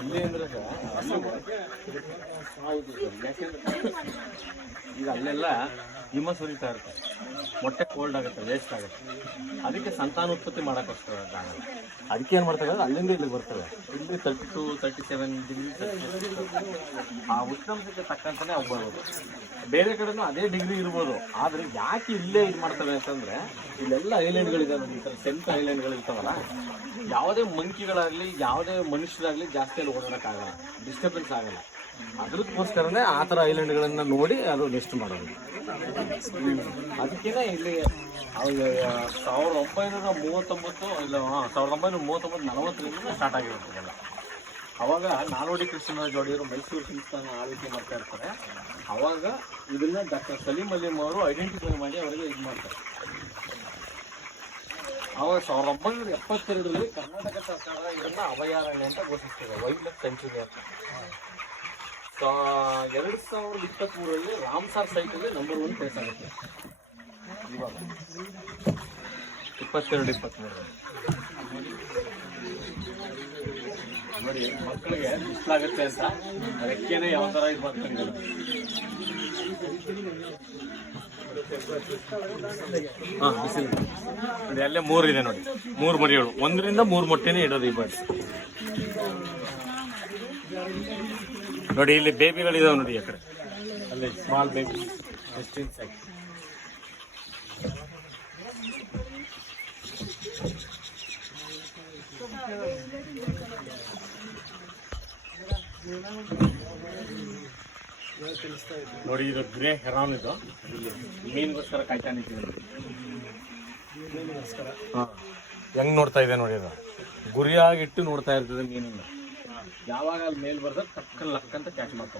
ಇಲ್ಲಿ ಅಂದ್ರೆ ಈಗ ಅಲ್ಲೆಲ್ಲ ಹಿಮ ಸುರಿತಾ ಇರುತ್ತೆ, ಮೊಟ್ಟೆ ಕೋಲ್ಡ್ ಆಗುತ್ತೆ, ವೇಸ್ಟ್ ಆಗುತ್ತೆ. ಅದಕ್ಕೆ ಸಂತಾನೋತ್ಪತ್ತಿ ಮಾಡೋಕ್ಕೋಸ್ಕರ ಅದಕ್ಕೆ ಏನು ಮಾಡ್ತಾರೆ ಅಂದ್ರೆ ಅಲ್ಲಿಂದ ಇಲ್ಲಿ ಬರ್ತವೆ. ಇಲ್ಲಿ 32, 37 ಡಿಗ್ರಿ ಆ ಉಷ್ಣಾಂಶಕ್ಕೆ ತಕ್ಕಂತಾನೆ ಅವು ಬರ್ಬೋದು. ಬೇರೆ ಕಡೆನೂ ಅದೇ ಡಿಗ್ರಿ ಇರ್ಬೋದು. ಆದರೆ ಯಾಕೆ ಇಲ್ಲೇ ಇದು ಮಾಡ್ತವೆ ಅಂತಂದರೆ ಇಲ್ಲೆಲ್ಲ ಐಲ್ಯಾಂಡ್ಗಳಿದಾವೆ, ಈ ಥರ ಸೆಂಟ್ ಐಲ್ಯಾಂಡ್ಗಳಿರ್ತಾವಲ್ಲ, ಯಾವುದೇ ಮಂಕಿಗಳಾಗಲಿ ಯಾವುದೇ ಮನುಷ್ಯರಾಗಲಿ ಜಾಸ್ತಿ ಅಲ್ಲಿ ಓಡಾಡೋಕ್ಕಾಗಲ್ಲ, ಡಿಸ್ಟರ್ಬೆನ್ಸ್ ಆಗಲ್ಲ. ಅದಕ್ಕೋಸ್ಕರನೇ ಆ ಥರ ಐಲ್ಯಾಂಡ್ಗಳನ್ನು ನೋಡಿ ಅದು ನೆಕ್ಸ್ಟ್ ಮಾಡೋದು. ಅದಕ್ಕೇ ಇಲ್ಲಿ 1939 ಇಲ್ಲ 1939-40 ಸ್ಟಾರ್ಟ್ ಆಗಿರುತ್ತದಲ್ಲ. ಅವಾಗ ನಾಲ್ವಡಿ ಕೃಷ್ಣರಾಜ ಒಡೆಯರು ಮೈಸೂರು ಸಂಸ್ಥಾನ ಆಳ್ವಿಕೆ ಮಾಡ್ತಾ ಇರ್ತಾರೆ. ಅವಾಗ ಇದನ್ನ ಡಾಕ್ಟರ್ ಸಲೀಂ ಅಲಿ ಅವರು ಐಡೆಂಟಿಫೈ ಮಾಡಿ ಅವರಿಗೆ ಇದು ಮಾಡ್ತಾರೆ. ಅವಾಗ 1972 ಕರ್ನಾಟಕ ಸರ್ಕಾರ ಇದನ್ನ ಅಭಯಾರಣ್ಯ ಅಂತ ಘೋಷಿಸ್ತದೆ, ವೈಲ್ಡ್ ಲೈಫ್ ಸ್ಯಾಂಕ್ಚುರಿ ಅಂತ. 2023 ರಾಮ್ಸಾರ್ ಸೈಟಲ್ಲಿ ನಂಬರ್ 1 ಪ್ಲೇಸ್ ಆಗುತ್ತೆ. ಇವಾಗ 22-23 ನೋಡಿ, ಮಕ್ಕಳಿಗೆ ಬಿಸಿಲಾಗುತ್ತೆ ಅಂತ ರೆಕ್ಕೆನೇ ಯಾವ ಥರ ಇದು ಮಾಡ್ಕೊಂಡು ಬಿಸಿಲು ನೋಡಿ. ಅಲ್ಲೇ 3 ಇದೆ ನೋಡಿ, 3 ಮರಿಗಳು, 1ರಿಂದ 3 ಮೊಟ್ಟೆನೇ ಇಡೋದು ಈ ಬರ್ಡ್ಸ್ ನೋಡಿ. ಇಲ್ಲಿ ಬೇಬಿಗಳಿದಾವೆ ನೋಡಿ, ಆ ಕಡೆ ಅಲ್ಲಿ ಸ್ಮಾಲ್ ಬೇಬಿ ಎಸ್ಟಿನ್ ಸೈಡ್. ನೋಡಿ ಇದು ಗ್ರೇ ಹೆರಾನ್, ಇದು ಇಲ್ಲಿ ಮೀನಿಗೋಸ್ಕರ ಕಾಯ್ತಾ ನಿಂತಿದೆ. ಹಾಂ, ಹೆಂಗ್ ನೋಡ್ತಾ ಇದೆ ನೋಡಿ, ಅದು ಗುರಿಯಾಗಿಟ್ಟು ನೋಡ್ತಾ ಇರ್ತದೆ ಮೀನನ್ನು. ಯಾವಾಗ ಅಲ್ಲಿ ಮೇಲೆ ಬರ್ತದೆ ಟಕ್ಕಲ್ಲಿ ಲಕ್ಕಂತ ಕ್ಯಾಚ್ ಮಾಡ್ಕೊ.